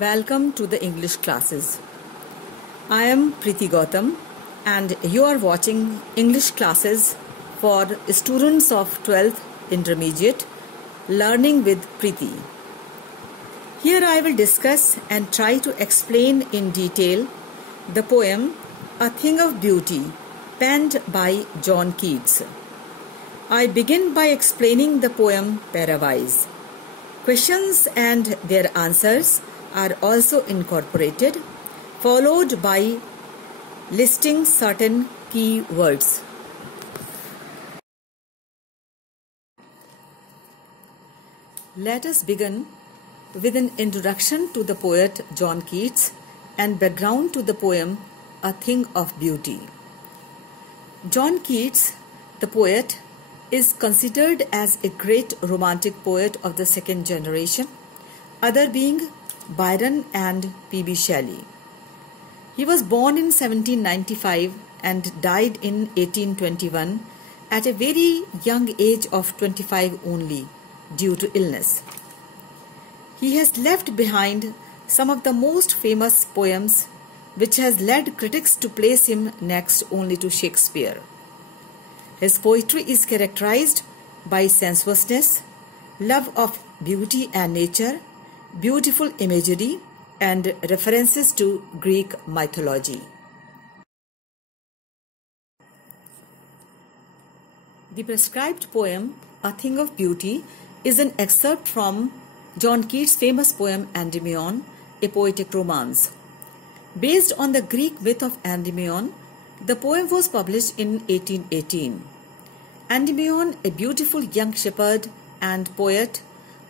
Welcome to the English classes. I am Preeti and you are watching English classes for students of 12th Intermediate Learning with Preeti. Here I will discuss and try to explain in detail the poem A Thing of Beauty penned by John Keats. I begin by explaining the poem pairwise. Questions and their answers are also incorporated, followed by listing certain key words. Let us begin with an introduction to the poet John Keats and background to the poem A Thing of Beauty. John Keats, the poet, is considered as a great romantic poet of the second generation, other being Byron and P.B. Shelley. He was born in 1795 and died in 1821 at a very young age of 25 only due to illness. He has left behind some of the most famous poems which has led critics to place him next only to Shakespeare. His poetry is characterized by sensuousness, love of beauty and nature, beautiful imagery, and references to Greek mythology. The prescribed poem, A Thing of Beauty, is an excerpt from John Keats' famous poem Endymion, a poetic romance. Based on the Greek myth of Endymion, the poem was published in 1818. Endymion, a beautiful young shepherd and poet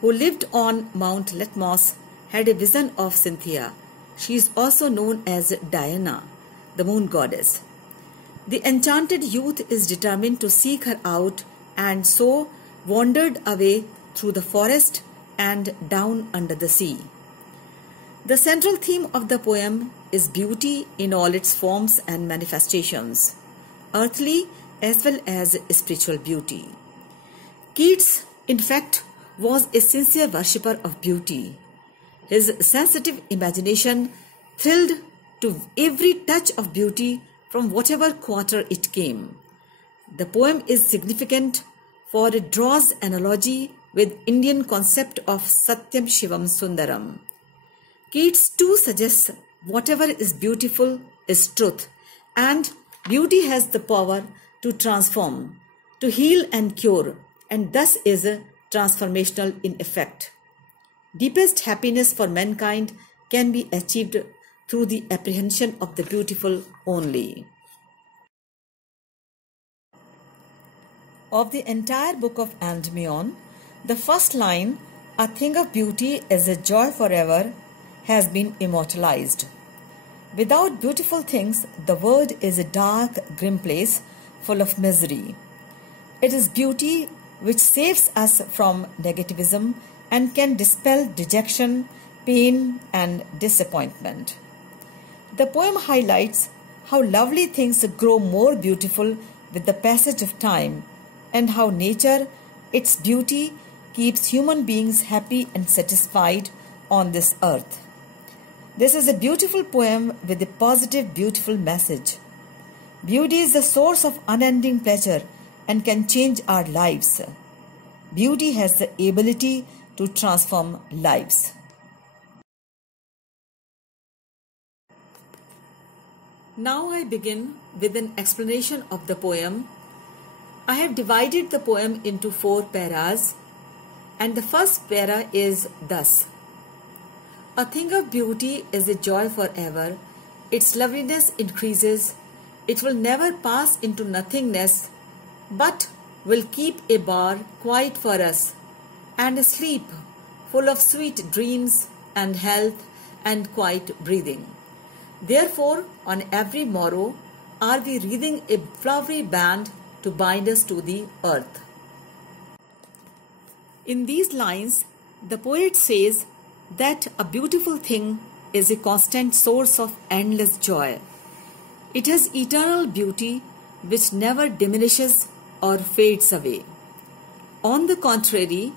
who lived on Mount Latmos, had a vision of Cynthia. She is also known as Diana, the moon goddess. The enchanted youth is determined to seek her out and so wandered away through the forest and down under the sea. The central theme of the poem is beauty in all its forms and manifestations, earthly as well as spiritual beauty. Keats, in fact, was a sincere worshipper of beauty. His sensitive imagination thrilled to every touch of beauty from whatever quarter it came. The poem is significant for it draws analogy with Indian concept of Satyam Shivam Sundaram. Keats too suggests whatever is beautiful is truth, and beauty has the power to transform, to heal and cure, and thus is transformational in effect. Deepest happiness for mankind can be achieved through the apprehension of the beautiful only. Of the entire book of Endymion, the first line, A Thing of Beauty is a joy forever, has been immortalized. Without beautiful things, the world is a dark, grim place full of misery. It is beauty which saves us from negativism and can dispel dejection, pain, and disappointment. The poem highlights how lovely things grow more beautiful with the passage of time, and how nature, its beauty, keeps human beings happy and satisfied on this earth. This is a beautiful poem with a positive, beautiful message. Beauty is the source of unending pleasure and can change our lives. Beauty has the ability to transform lives. Now I begin with an explanation of the poem. I have divided the poem into 4 paras, and the first para is thus. A thing of beauty is a joy forever. Its loveliness increases. It will never pass into nothingness, but will keep a bar quiet for us, and a sleep full of sweet dreams and health and quiet breathing. Therefore, on every morrow are we wreathing a flowery band to bind us to the earth. In these lines, the poet says that a beautiful thing is a constant source of endless joy. It has eternal beauty which never diminishes or fades away. On the contrary,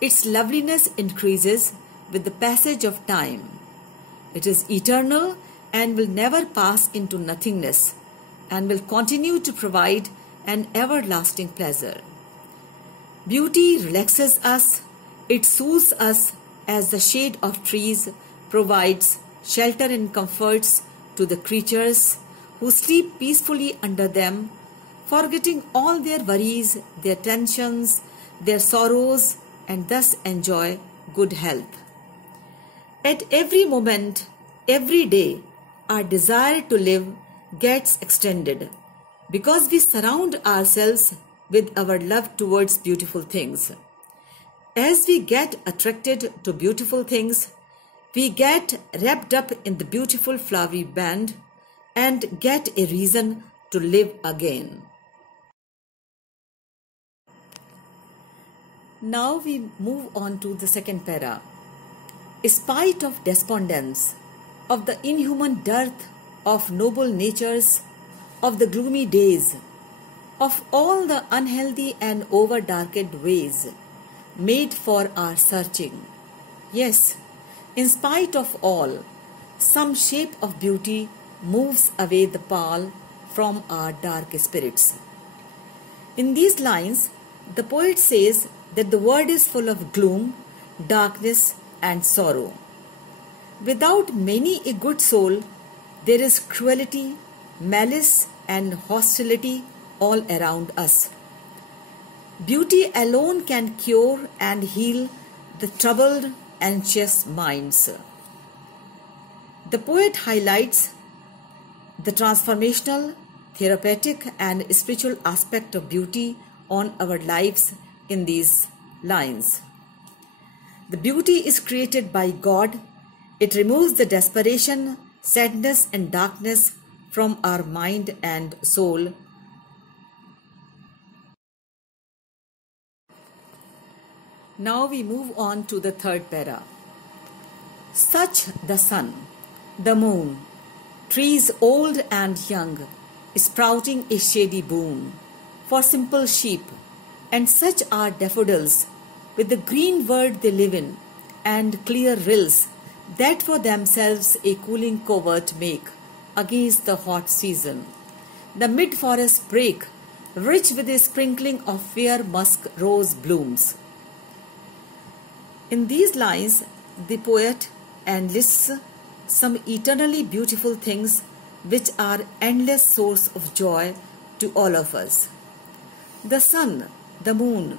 its loveliness increases with the passage of time. It is eternal and will never pass into nothingness and will continue to provide an everlasting pleasure. Beauty relaxes us, it soothes us as the shade of trees provides shelter and comforts to the creatures who sleep peacefully under them, forgetting all their worries, their tensions, their sorrows, and thus enjoy good health. At every moment, every day, our desire to live gets extended because we surround ourselves with our love towards beautiful things. As we get attracted to beautiful things, we get wrapped up in the beautiful flowery band and get a reason to live again. Now we move on to the second para. Spite of despondence, of the inhuman dearth of noble natures, of the gloomy days, of all the unhealthy and over-darkened ways made for our searching. Yes, in spite of all, some shape of beauty moves away the pall from our dark spirits. In these lines, the poet says that the world is full of gloom, darkness, and sorrow. Without many a good soul, there is cruelty, malice, and hostility all around us. Beauty alone can cure and heal the troubled, anxious minds. The poet highlights the transformational, therapeutic, and spiritual aspect of beauty on our lives in these lines. The beauty is created by God. It removes the desperation, sadness, and darkness from our mind and soul. Now we move on to the third para. Such the sun, the moon, trees old and young, sprouting a shady boon for simple sheep, and such are daffodils, with the green world they live in, and clear rills that for themselves a cooling covert make against the hot season. The mid-forest brake, rich with a sprinkling of fair musk rose blooms. In these lines, the poet enlists some eternally beautiful things which are endless source of joy to all of us. The sun, the moon,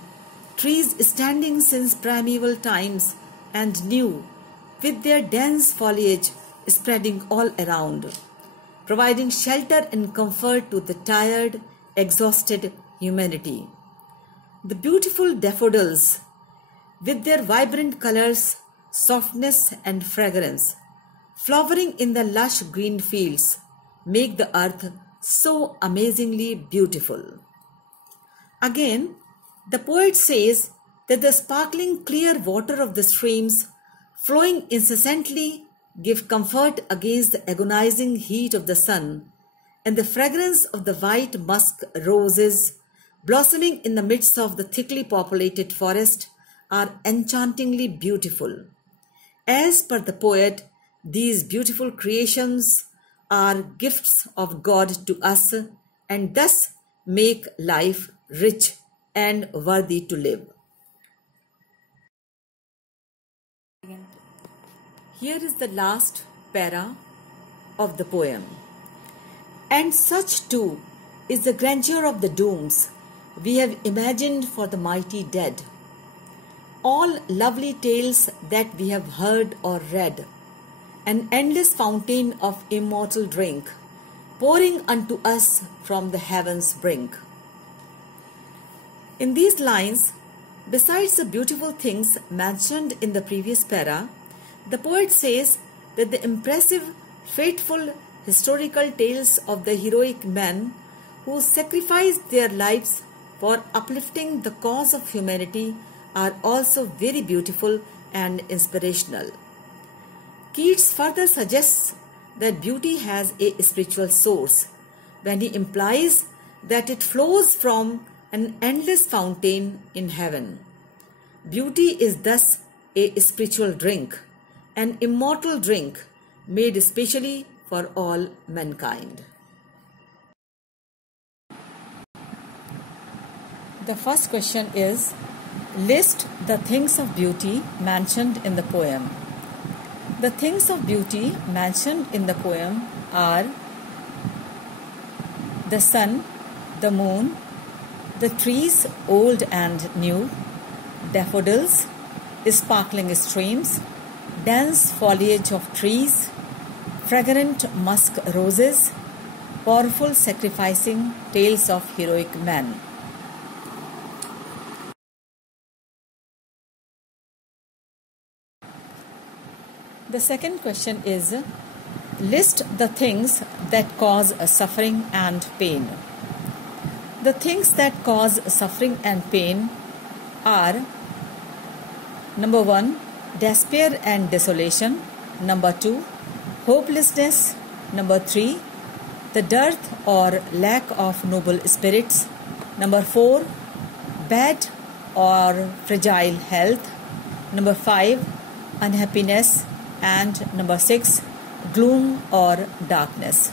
trees standing since primeval times and new, with their dense foliage spreading all around, providing shelter and comfort to the tired, exhausted humanity. The beautiful daffodils, with their vibrant colors, softness, and fragrance, flowering in the lush green fields, make the earth so amazingly beautiful. Again, the poet says that the sparkling clear water of the streams flowing incessantly give comfort against the agonizing heat of the sun, and the fragrance of the white musk roses blossoming in the midst of the thickly populated forest are enchantingly beautiful. As per the poet, these beautiful creations are gifts of God to us and thus make life rich and worthy to live. Here is the last para of the poem. And such too is the grandeur of the dooms we have imagined for the mighty dead. All lovely tales that we have heard or read, an endless fountain of immortal drink, pouring unto us from the heavens' brink. In these lines, besides the beautiful things mentioned in the previous para, the poet says that the impressive, fateful, historical tales of the heroic men who sacrificed their lives for uplifting the cause of humanity are also very beautiful and inspirational. Keats further suggests that beauty has a spiritual source when he implies that it flows from an endless fountain in heaven. Beauty is thus a spiritual drink, an immortal drink made specially for all mankind. The first question is, list the things of beauty mentioned in the poem. The things of beauty mentioned in the poem are the sun, the moon, the trees old and new, daffodils, sparkling streams, dense foliage of trees, fragrant musk roses, powerful sacrificing tales of heroic men. The second question is, list the things that cause suffering and pain. The things that cause suffering and pain are: number 1, despair and desolation; number 2, hopelessness; number 3, the dearth or lack of noble spirits; number 4, bad or fragile health; number 5, unhappiness; and number 6, gloom or darkness.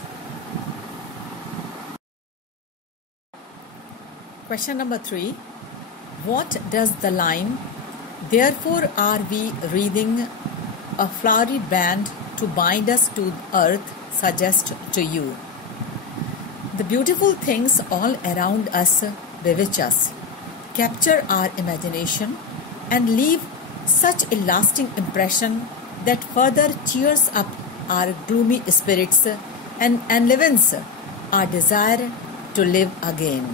Question number 3. What does the line, "Therefore are we wreathing a flowery band to bind us to earth," suggest to you? The beautiful things all around us bewitch us, capture our imagination, and leave such a lasting impression that further cheers up our gloomy spirits and enlivens our desire to live again.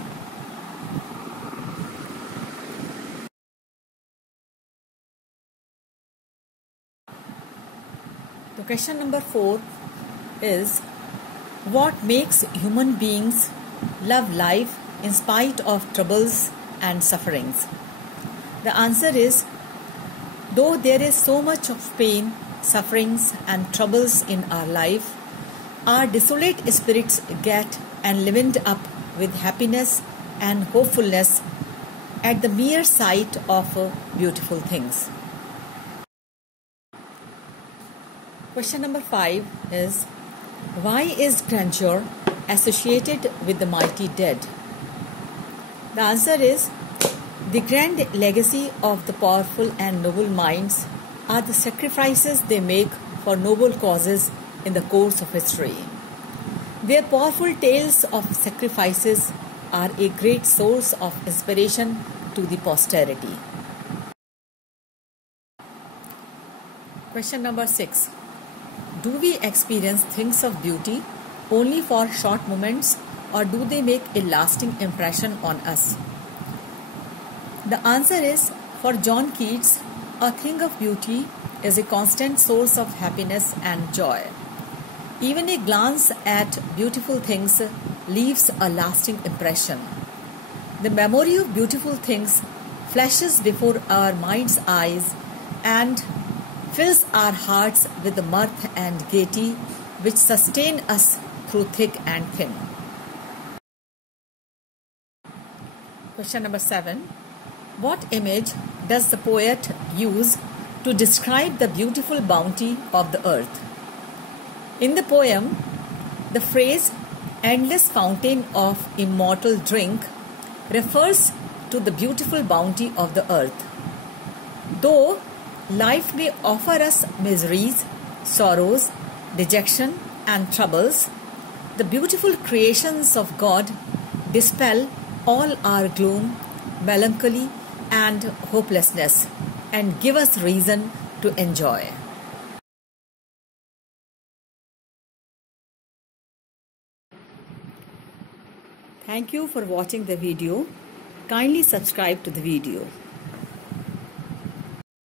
The question number 4 is, what makes human beings love life in spite of troubles and sufferings? The answer is, though there is so much of pain, sufferings and troubles in our life, our desolate spirits get enlivened up with happiness and hopefulness at the mere sight of beautiful things. Question number 5 is, why is grandeur associated with the mighty dead? The answer is, the grand legacy of the powerful and noble minds are the sacrifices they make for noble causes in the course of history. Their powerful tales of sacrifices are a great source of inspiration to the posterity. Question number 6. Do we experience things of beauty only for short moments, or do they make a lasting impression on us? The answer is, for John Keats, a thing of beauty is a constant source of happiness and joy. Even a glance at beautiful things leaves a lasting impression. The memory of beautiful things flashes before our mind's eyes and fills our hearts with the mirth and gaiety which sustain us through thick and thin. Question number 7. What image does the poet use to describe the beautiful bounty of the earth? In the poem, the phrase "endless fountain of immortal drink" refers to the beautiful bounty of the earth. Though life may offer us miseries, sorrows, dejection, and troubles, the beautiful creations of God dispel all our gloom, melancholy, and hopelessness, and give us reason to enjoy. Thank you for watching the video. Kindly subscribe to the video.